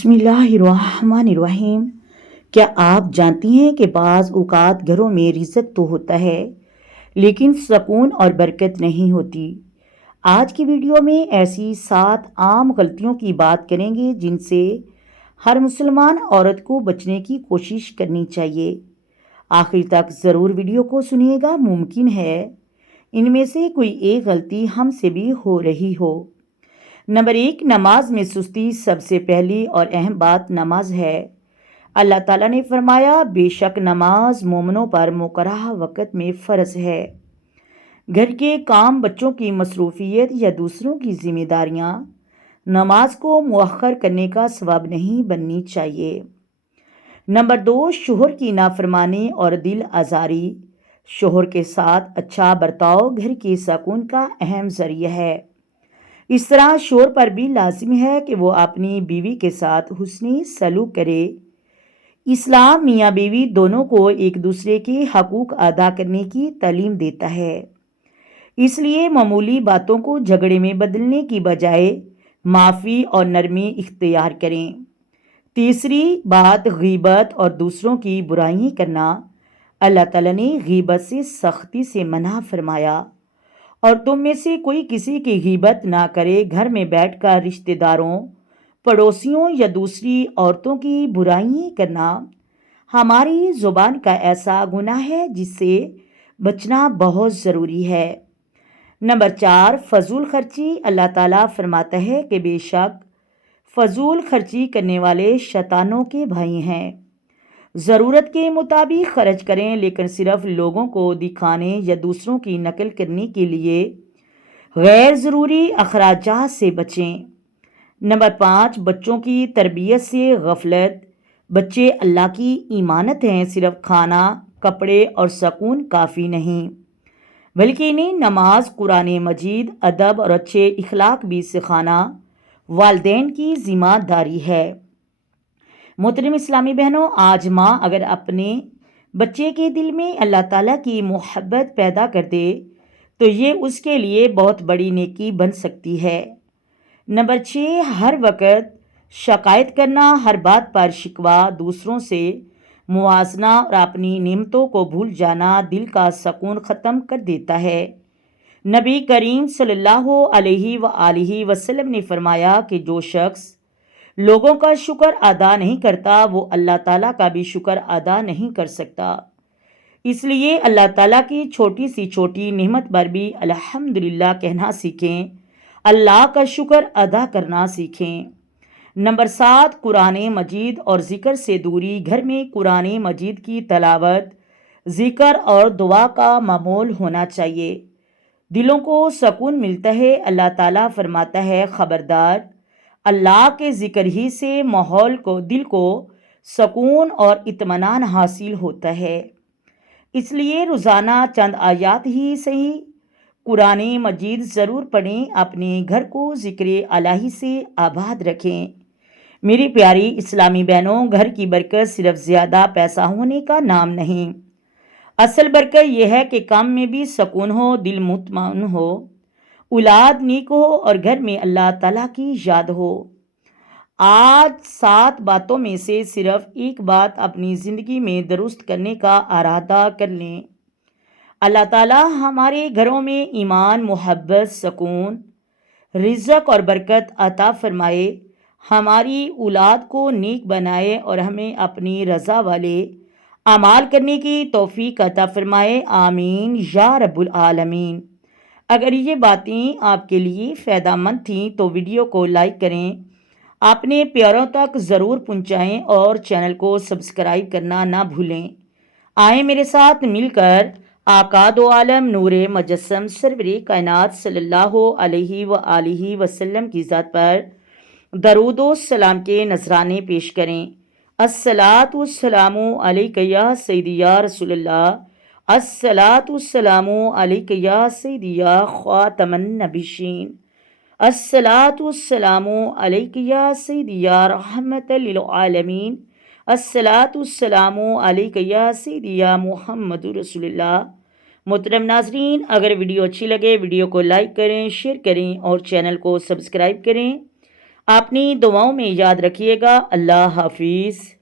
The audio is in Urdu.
بسم اللہ الرحمن الرحیم۔ کیا آپ جانتی ہیں کہ بعض اوقات گھروں میں رزق تو ہوتا ہے لیکن سکون اور برکت نہیں ہوتی؟ آج کی ویڈیو میں ایسی 7 عام غلطیوں کی بات کریں گے جن سے ہر مسلمان عورت کو بچنے کی کوشش کرنی چاہیے۔ آخر تک ضرور ویڈیو کو سنیے گا، ممکن ہے ان میں سے کوئی ایک غلطی ہم سے بھی ہو رہی ہو۔ نمبر 1، نماز میں سستی۔ سب سے پہلی اور اہم بات نماز ہے۔ اللہ تعالیٰ نے فرمایا، بے شک نماز مومنوں پر مقررہ وقت میں فرض ہے۔ گھر کے کام، بچوں کی مصروفیت یا دوسروں کی ذمہ داریاں نماز کو مؤخر کرنے کا سبب نہیں بننی چاہیے۔ نمبر 2، شوہر کی نافرمانی اور دل آزاری۔ شوہر کے ساتھ اچھا برتاؤ گھر کی سکون کا اہم ذریعہ ہے۔ اس طرح شوہر پر بھی لازم ہے کہ وہ اپنی بیوی کے ساتھ حسنی سلوک کرے۔ اسلام میاں بیوی دونوں کو ایک دوسرے کے حقوق ادا کرنے کی تعلیم دیتا ہے، اس لیے معمولی باتوں کو جھگڑے میں بدلنے کی بجائے معافی اور نرمی اختیار کریں۔ تیسری بات، غیبت اور دوسروں کی برائیاں کرنا۔ اللہ تعالیٰ نے غیبت سے سختی سے منع فرمایا، اور تم میں سے کوئی کسی کی غیبت نہ کرے۔ گھر میں بیٹھ کر رشتہ داروں، پڑوسیوں یا دوسری عورتوں کی برائیاں کرنا ہماری زبان کا ایسا گناہ ہے جس سے بچنا بہت ضروری ہے۔ نمبر 4، فضول خرچی۔ اللہ تعالیٰ فرماتا ہے کہ بے شک فضول خرچی کرنے والے شیطانوں کے بھائی ہیں۔ ضرورت کے مطابق خرچ کریں، لیکن صرف لوگوں کو دکھانے یا دوسروں کی نقل کرنے کے لیے غیر ضروری اخراجات سے بچیں۔ نمبر 5، بچوں کی تربیت سے غفلت۔ بچے اللہ کی امانت ہیں، صرف کھانا، کپڑے اور سکون کافی نہیں، بلکہ انہیں نماز، قرآن مجید، ادب اور اچھے اخلاق بھی سکھانا والدین کی ذمہ داری ہے۔ محترم اسلامی بہنوں، آج ماں اگر اپنے بچے کے دل میں اللہ تعالیٰ کی محبت پیدا کر دے تو یہ اس کے لیے بہت بڑی نیکی بن سکتی ہے۔ نمبر 6، ہر وقت شکایت کرنا، ہر بات پر شکوہ، دوسروں سے موازنہ اور اپنی نعمتوں کو بھول جانا دل کا سکون ختم کر دیتا ہے۔ نبی کریم صلی اللہ علیہ وآلہ وسلم نے فرمایا کہ جو شخص لوگوں کا شکر ادا نہیں کرتا وہ اللہ تعالیٰ کا بھی شکر ادا نہیں کر سکتا۔ اس لیے اللہ تعالیٰ کی چھوٹی سی چھوٹی نعمت پر بھی الحمدللہ کہنا سیکھیں، اللہ کا شکر ادا کرنا سیکھیں۔ نمبر 7، قرآن مجید اور ذکر سے دوری۔ گھر میں قرآن مجید کی تلاوت، ذکر اور دعا کا معمول ہونا چاہیے۔ دلوں کو سکون ملتا ہے۔ اللہ تعالیٰ فرماتا ہے، خبردار، اللہ کے ذکر ہی سے دل کو سکون اور اطمینان حاصل ہوتا ہے۔ اس لیے روزانہ چند آیات ہی صحیح قرآن مجید ضرور پڑھیں، اپنے گھر کو ذکر الہی سے آباد رکھیں۔ میری پیاری اسلامی بہنوں، گھر کی برکت صرف زیادہ پیسہ ہونے کا نام نہیں، اصل برکت یہ ہے کہ کام میں بھی سکون ہو، دل مطمئن ہو، اولاد نیک ہو اور گھر میں اللہ تعالیٰ کی یاد ہو۔ آج 7 باتوں میں سے صرف ایک بات اپنی زندگی میں درست کرنے کا ارادہ کر لیں۔ اللہ تعالیٰ ہمارے گھروں میں ایمان، محبت، سکون، رزق اور برکت عطا فرمائے، ہماری اولاد کو نیک بنائے اور ہمیں اپنی رضا والے اعمال کرنے کی توفیق عطا فرمائے، آمین یا رب العالمین۔ اگر یہ باتیں آپ کے لیے فائدہ مند تھیں تو ویڈیو کو لائک کریں، اپنے پیاروں تک ضرور پہنچائیں اور چینل کو سبسکرائب کرنا نہ بھولیں۔ آئیں میرے ساتھ مل کر آقا دو عالم نور مجسم سرور کائنات صلی اللہ علیہ وآلہ وسلم کی ذات پر درود و سلام کے نذرانے پیش کریں۔ الصلاۃ والسلام علیک یا سیدی یا رسول اللہ، الصلاۃ والسلام علیک یا سیدی یا خاتم النبیین، الصلاۃ والسلام علیک یا سیدی یا رحمت للعالمین، الصلاۃ والسلام علیک یا سیدی یا محمد رسول اللہ۔ محترم ناظرین، اگر ویڈیو اچھی لگے ویڈیو کو لائک کریں، شیئر کریں اور چینل کو سبسکرائب کریں۔ اپنی دعاؤں میں یاد رکھیے گا۔ اللہ حافظ۔